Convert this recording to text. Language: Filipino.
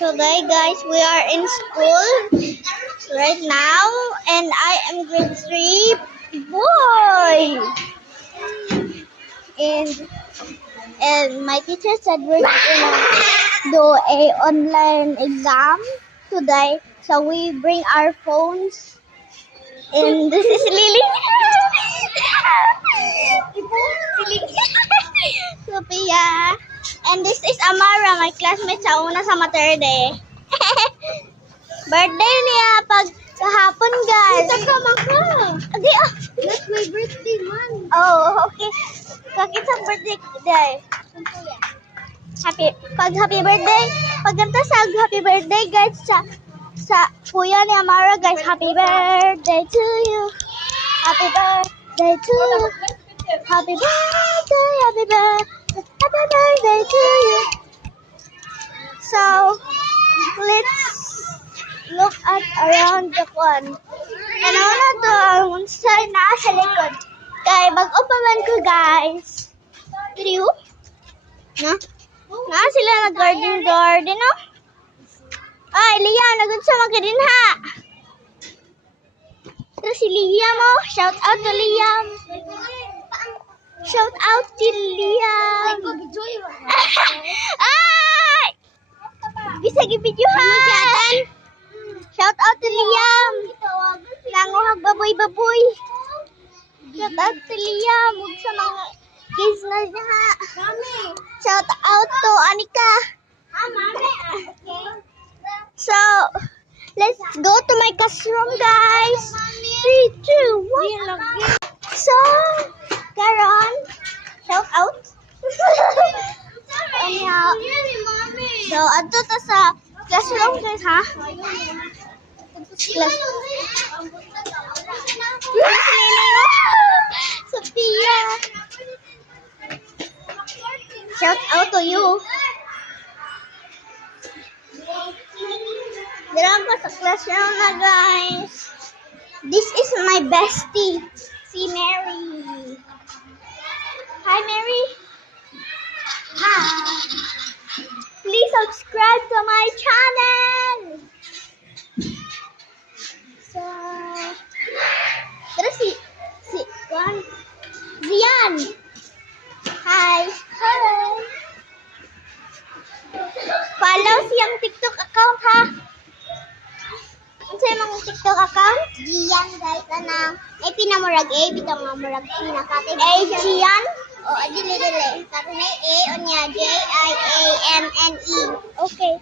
Today, guys, we are in school right now, and I am grade 3 boy. And my teacher said we're gonna do a online exam today, so we bring our phones. And this is Lily. Sophia. And this is Amara, my classmate sa una sa materde. Birthday niya pag kahapon, guys. Nagkama ka. Okay, that's my birthday, man. Oh, okay. Kakit sa birthday day. Happy birthday. Pagkanta sa happy birthday, guys, sa kuya ni Amara, guys. Happy birthday to you. Happy birthday to you. Happy birthday, happy birthday. Happy birthday to you. So, let's look at around the pond. Ano na to? Ang unsay na sa likod. Kay mag-upaman ko, guys. Video? Na? Na sila nag-garden, no? Ay, Liam, nagod sa mga din, ha? Ito si Liam, oh. Shout out to Liam. Shout out to Liam. Ay! Bisa gibidyohan. Shout out to Liam. Nanguhag baboy-baboy. Shout out to Liam. Huwag sa mga kids na niya. Shout out to Anika. So, let's go to my classroom, guys. 3, 2, 1. So, Karon, shout out. So, ato ta sa classroom, guys, ha? Sophia. Shout out to you. Diyan ko sa classroom na, guys. This is my bestie, si Mary. Hi, Mary. Hi. Please subscribe to my channel. So, terus si Zian. Hi. Hello. Follow siyang TikTok account, ha? Ano sa'yo mga TikTok account? Gian, guys. Anang, pinamurag bitang mamurag pinakatid. Gian? O, dili. Karne A, o niya, Jianne. Okay.